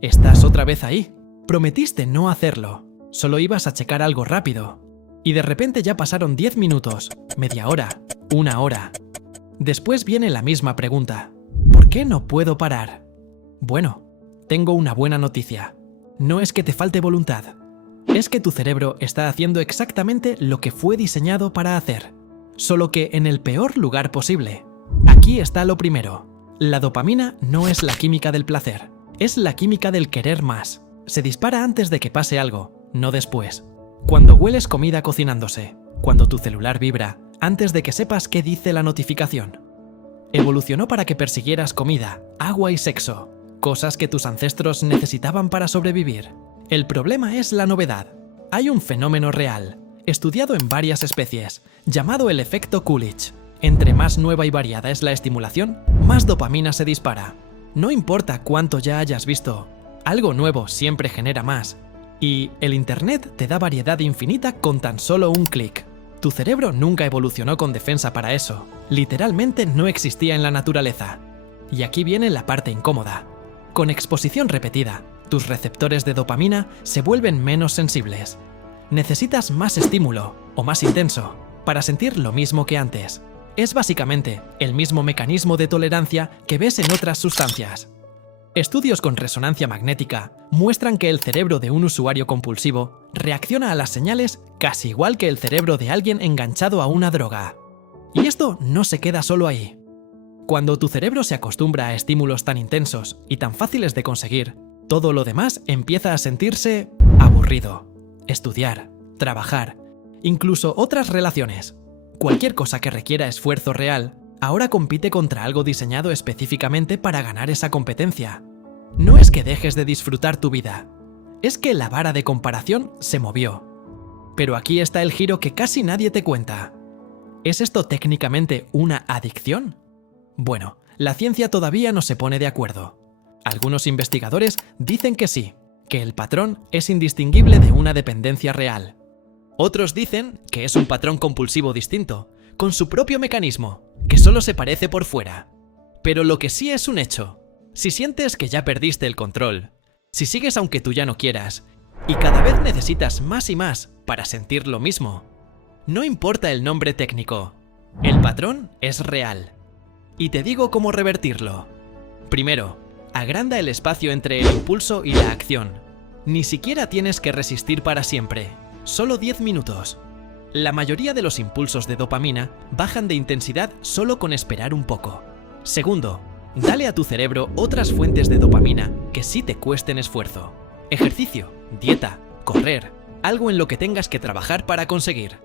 Estás otra vez ahí. Prometiste no hacerlo. Solo ibas a checar algo rápido. Y de repente ya pasaron 10 minutos, media hora, una hora. Después viene la misma pregunta. ¿Por qué no puedo parar? Bueno, tengo una buena noticia. No es que te falte voluntad. Es que tu cerebro está haciendo exactamente lo que fue diseñado para hacer. Solo que en el peor lugar posible. Aquí está lo primero. La dopamina no es la química del placer. Es la química del querer más. Se dispara antes de que pase algo, no después. Cuando hueles comida cocinándose, cuando tu celular vibra, antes de que sepas qué dice la notificación. Evolucionó para que persiguieras comida, agua y sexo, cosas que tus ancestros necesitaban para sobrevivir. El problema es la novedad. Hay un fenómeno real, estudiado en varias especies, llamado el efecto Coolidge. Entre más nueva y variada es la estimulación, más dopamina se dispara. No importa cuánto ya hayas visto, algo nuevo siempre genera más. Y el Internet te da variedad infinita con tan solo un clic. Tu cerebro nunca evolucionó con defensa para eso. Literalmente no existía en la naturaleza. Y aquí viene la parte incómoda. Con exposición repetida, tus receptores de dopamina se vuelven menos sensibles. Necesitas más estímulo, o más intenso, para sentir lo mismo que antes. Es básicamente el mismo mecanismo de tolerancia que ves en otras sustancias. Estudios con resonancia magnética muestran que el cerebro de un usuario compulsivo reacciona a las señales casi igual que el cerebro de alguien enganchado a una droga. Y esto no se queda solo ahí. Cuando tu cerebro se acostumbra a estímulos tan intensos y tan fáciles de conseguir, todo lo demás empieza a sentirse aburrido. Estudiar, trabajar, incluso otras relaciones. Cualquier cosa que requiera esfuerzo real, ahora compite contra algo diseñado específicamente para ganar esa competencia. No es que dejes de disfrutar tu vida, es que la vara de comparación se movió. Pero aquí está el giro que casi nadie te cuenta. ¿Es esto técnicamente una adicción? Bueno, la ciencia todavía no se pone de acuerdo. Algunos investigadores dicen que sí, que el patrón es indistinguible de una dependencia real. Otros dicen que es un patrón compulsivo distinto, con su propio mecanismo, que solo se parece por fuera. Pero lo que sí es un hecho, si sientes que ya perdiste el control, si sigues aunque tú ya no quieras, y cada vez necesitas más y más para sentir lo mismo, no importa el nombre técnico, el patrón es real. Y te digo cómo revertirlo. Primero, agranda el espacio entre el impulso y la acción. Ni siquiera tienes que resistir para siempre, solo 10 minutos. La mayoría de los impulsos de dopamina bajan de intensidad solo con esperar un poco. Segundo, dale a tu cerebro otras fuentes de dopamina que sí te cuesten esfuerzo. Ejercicio, dieta, correr, algo en lo que tengas que trabajar para conseguir.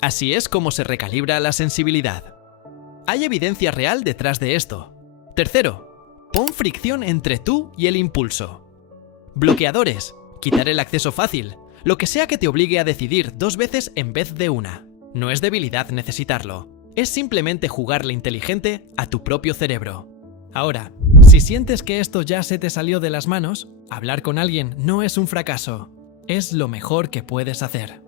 Así es como se recalibra la sensibilidad. Hay evidencia real detrás de esto. Tercero, pon fricción entre tú y el impulso. Bloqueadores, quitar el acceso fácil, lo que sea que te obligue a decidir 2 veces en vez de una. No es debilidad necesitarlo, es simplemente jugarle inteligente a tu propio cerebro. Ahora, si sientes que esto ya se te salió de las manos, hablar con alguien no es un fracaso, es lo mejor que puedes hacer.